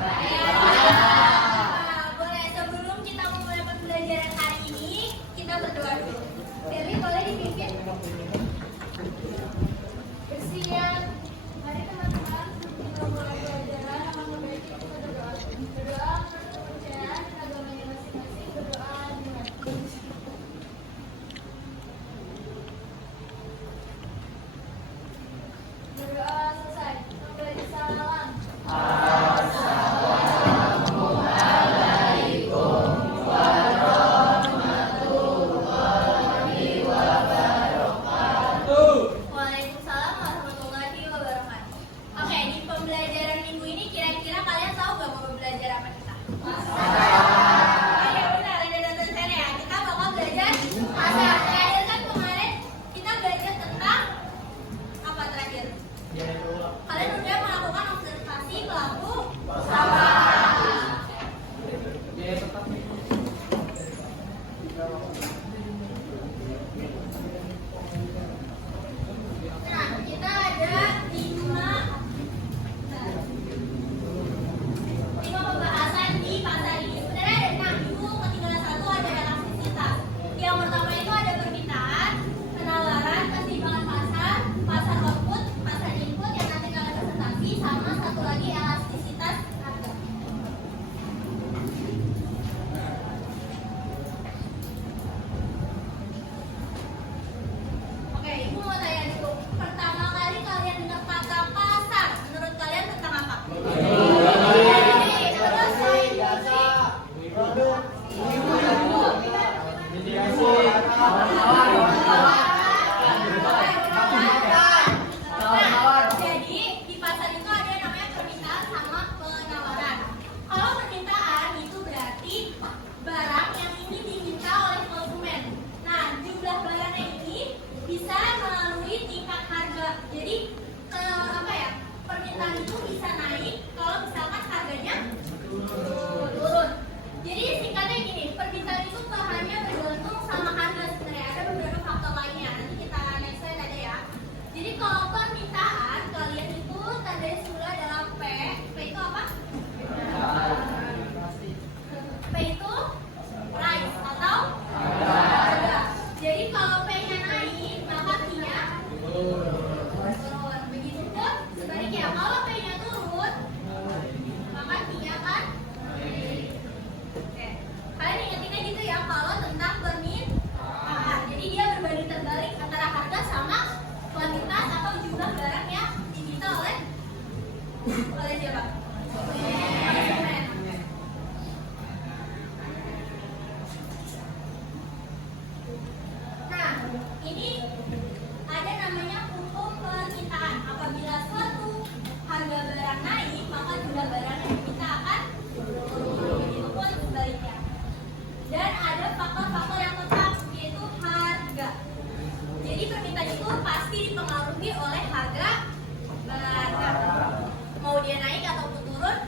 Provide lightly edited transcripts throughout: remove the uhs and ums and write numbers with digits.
Nah, boleh sebelum kita memulai pembelajaran hari ini, kita berdoa dulu. Feli, boleh dipimpin? Bersiap. Mari teman-teman, kita mulai pelajaran. Alangkah baiknya kita berdoa. Berdoa menurut kepercayaan dan agamanya masing-masing. Berdoa dimulai. Berdoa selesai. Memberi salam. Waalaikumsalam warahmatullahi wabarakatuh. Oke, di pembelajaran minggu ini kira-kira kalian tahu gak mau belajar apa kita? Iya benar, ada data sana ya. Kita bakal belajar pasar. Terakhir kan kemarin kita belajar tentang apa terakhir? Kalian udah melakukan observasi pelaku usaha. Nah, kita ada lima pembahasan di pasar ini. Sebenarnya ada 6, Ibu ketinggalan 1, ada elastisitas. Yang pertama itu ada permintaan, penawaran, keseimbangan pasar, pasar output, pasar input yang nanti kalian presentasi, sama satu lagi elastisitas harga. Oke, Ibu mau tanya dulu. Pertama kali kalian dengar kata pasar, menurut kalian tentang apa? Terus jadi di pasar itu ada yang namanya permintaan sama penawaran. Kalau permintaan itu berarti barang yang ingin diminta oleh konsumen. Nah, jumlah barangnya ini bisa melalui tingkat harga. Jadi permintaan itu bisa naik kalau misalkan harganya turun. Jadi singkatnya gini, permintaan itu tak hanya bergantung sama harga, sebenarnya ada beberapa faktor lainnya. Nanti kita next slide ada ya. Jadi kalau permintaan kalian itu tandanya semula adalah P. P itu apa? P itu price atau harga. Jadi kalau P-nya naik, maka Q-nya turun. Begitupun sebaliknya, kalau P-nya turun, maka Q-nya kan naik. Oke, kalian ingetinnya gitu ya kalau tentang permintaan. Jadi dia berbanding terbalik antara harga sama kuantitas atau jumlah barang yang diminta oleh siapa? Konsumen. Nah, ini ada namanya hukum permintaan. Apabila suatu harga barang naik, maka jumlah barang yang diminta akan turun. Begitupun sebaliknya. Dan ada faktor-faktor yang tetap, yaitu harga. Jadi permintaan itu pasti dipengaruhi oleh harga barang. Mau dia naik ataupun turun,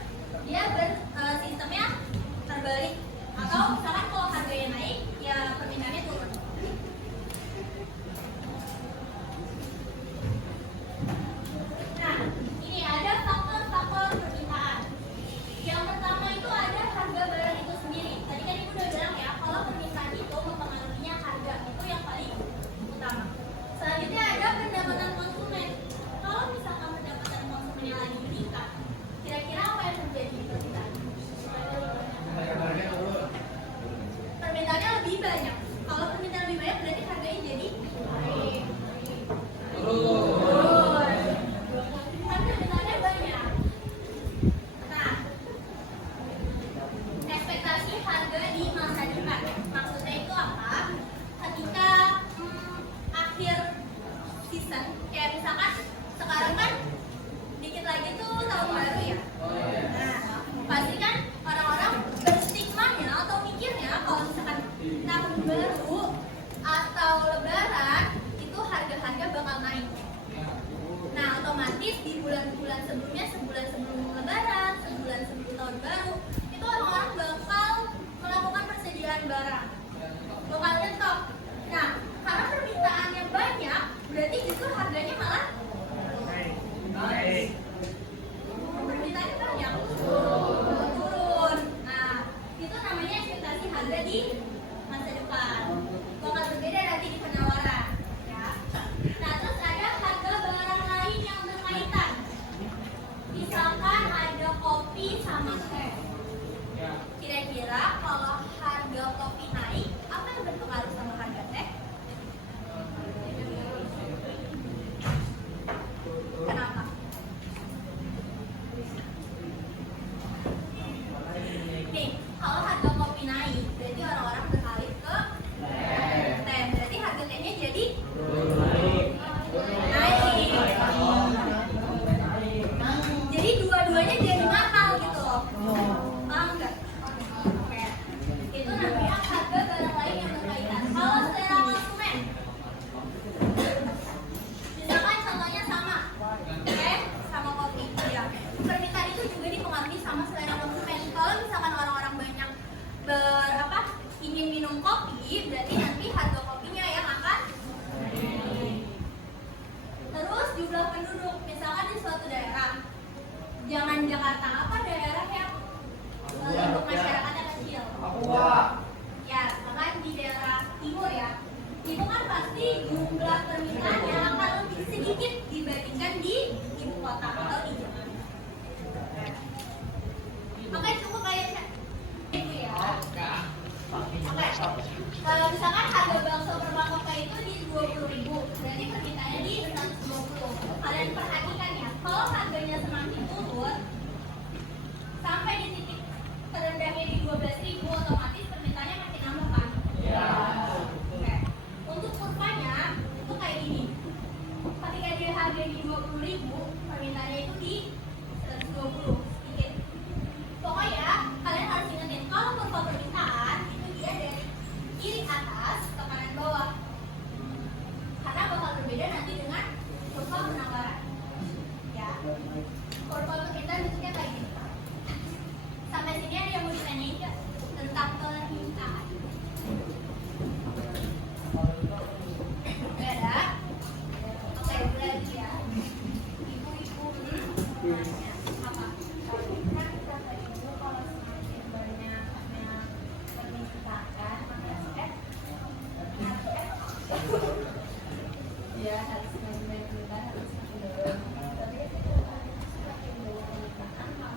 Kira-kira kalau harga kopi naik, apa yang berpengaruh sama harga teh? Kenapa? Nih, kalau harga kopi naik, berarti orang-orang beralih ke teh. Berarti harga tehnya jadi naik. Jadi dua-duanya jadi mahal gitu loh. Paham nggak? Oke. Itu namanya harga barang lain yang berkaitan. Kalau selera konsumen, misalkan contohnya sama, oke, sama kopi. Ya. Permintaan itu juga dipengaruhi sama selera konsumen. Kalau misalkan orang-orang banyak ingin minum kopi, berarti nanti harga kopinya yang akan. Terus jumlah penduduk, misalkan di suatu daerah, jangan Jakarta, apa daerah yang lingkup masyarakatnya kecil? Ya, misalkan di daerah timur ya, itu kan pasti jumlah permintaannya akan lebih sedikit dibandingkan di ibu kota atau di Jakarta. Oke, cukup kayaknya itu ya. Oke, kalau misalkan harga bakso per mangkok itu di 20.000, berarti permintaannya di 120. Kalian perhatikan ya, kalau harganya semakin turun sampai di titik terendahnya di 12.000, otomatis permintaannya makin nambah kan? Oke, untuk kurvanya itu kayak gini. Ketika dia harga di 20.000, permintaannya itu di 120 sedikit. Pokoknya kalian harus ingetin kalau kurva permintaan itu dia dari kiri atas ke kanan bawah, karena bakal berbeda nanti dengan kurva penawaran. Ya, kurva permintaan bentuknya kayak gini. Sampai sini ada yang mau ditanyain nggak tentang permintaan? Nggak ada? Oke, berarti ya. Ibu-ibu nanya apa? Kan kita tadi dulu kalau semakin banyaknya permintaan, maka ya harus semakin banyak permintaan, harus semakin banyak. Tapi ketika semakin banyak permintaan, maka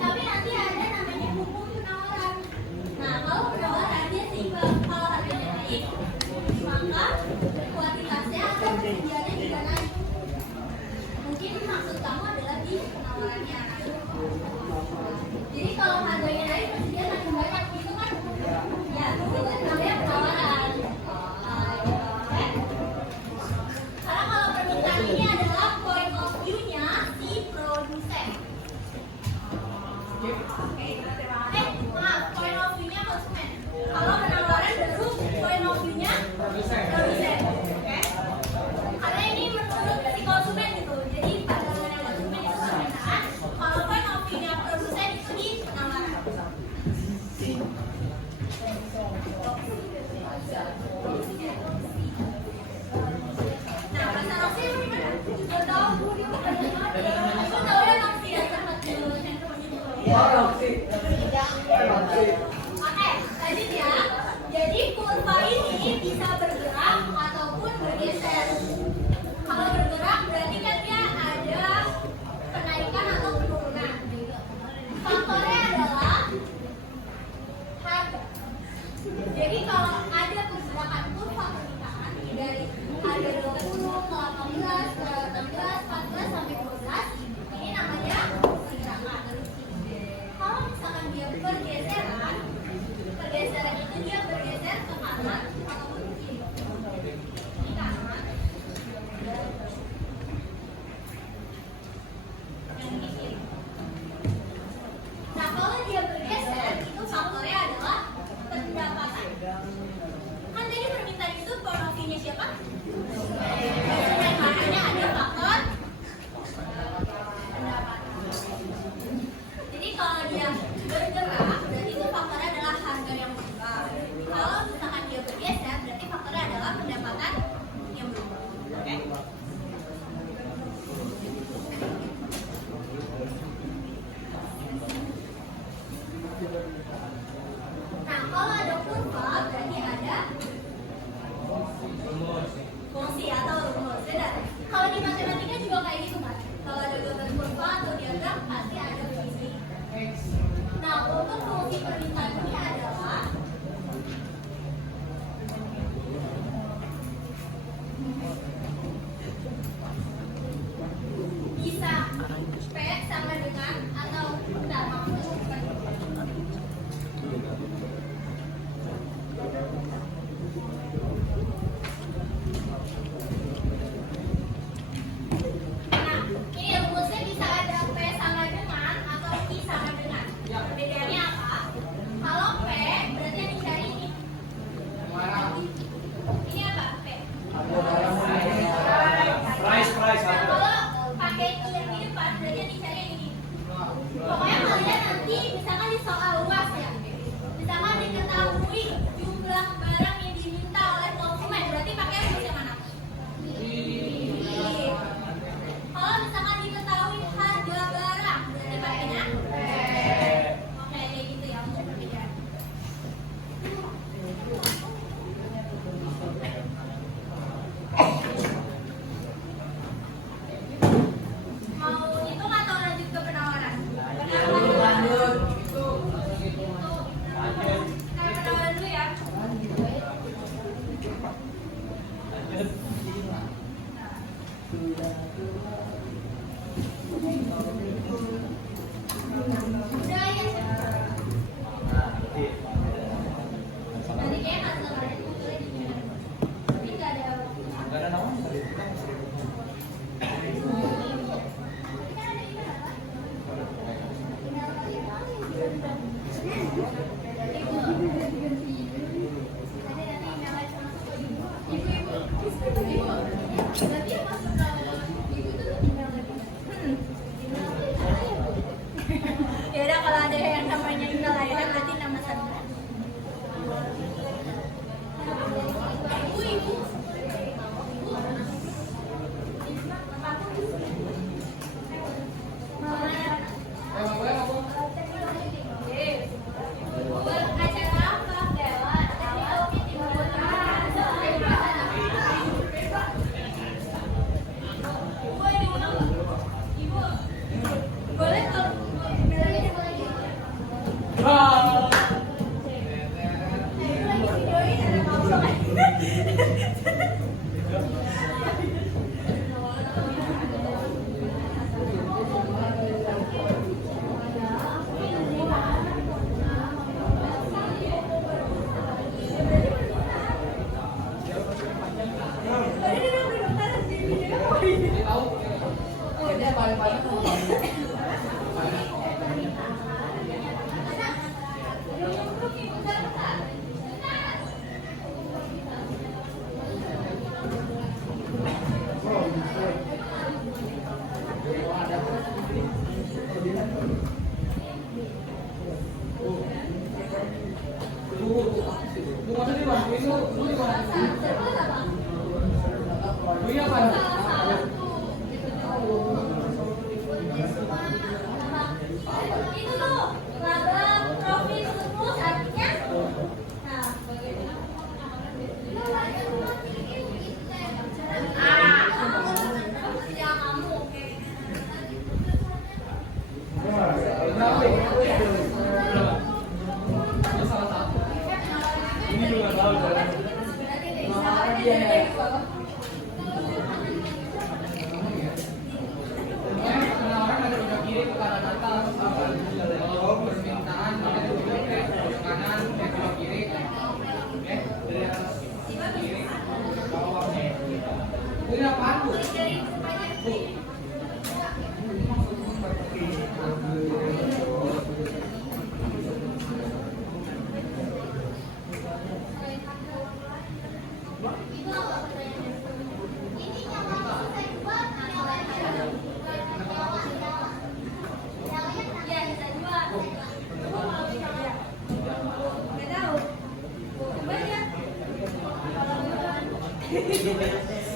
tapi nanti ada namanya hukum penawaran. Nah, kalau penawaran dia seimbang. Kalau harganya naik, maka kuantitasnya atau persediaannya juga naik. Mungkin maksud kamu adalah di penawarannya. Jadi kalau harganya naik, persediaan makin banyak gitu kan? Ya, itu namanya penawaran. Karena kalau permintaan ini adalah point of view-nya si produsen. Maaf, point of view-nya konsumen. Kalau penawaran baru point of view-nya produsen. Oke? Karena ini menurut si konsumen gitu. Jadi pandangan konsumen itu permintaan. Kalau point of view-nya produsen itu di penawaran. Nah, bahasa Rosi itu gimana? Gak tau. Aku tau ya Rosi ya, sama Oke, lanjut ya. Jadi kurva ini bisa bergerak ataupun bergeser. Kalau bergerak berarti kan dia ada kenaikan atau penurunan. Faktornya adalah harga. Jadi kalau ada pergerakan kurva permintaan dari harga 20 ke 18, ke 16, 14 sampai 12, ini namanya pergerakan. Kalau Udah ya. Nanti kayak nggak selesai tapi nggak ada. Nggak ada nama. Ya udah kalau ada yang namanya email layanan berarti nama Sandra. Ibu. Acara apa? Ibu, boleh kalau emailnya boleh. Itu tuh laba profil khusus artinya. Ya kamu oke.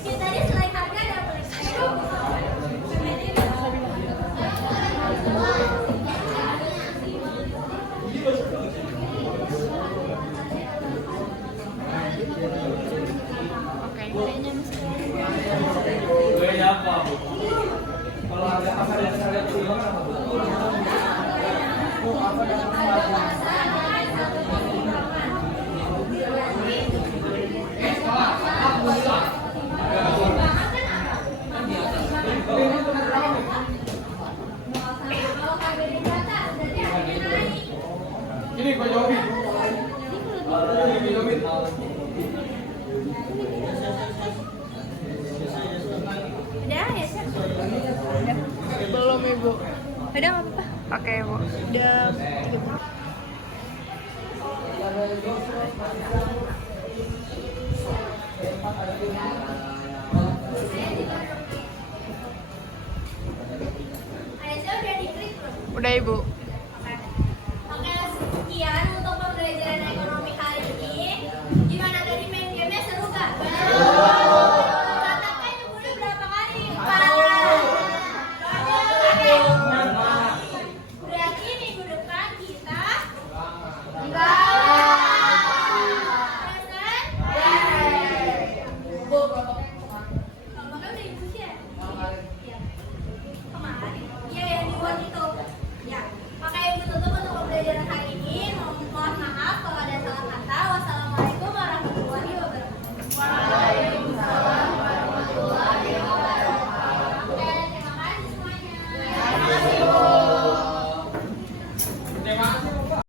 Ya tadi selain harga ada apa lagi? Gue apa? Kalau ada apa yang saya lihat dulu apa? Ini Pak Jovi. Ini Jovi. Udah ya, Sir? Belum Ibu. Udah nggak apa-apa. Oke Ibu. Udah. Ayah saya udah diklik belum? Udah Ibu.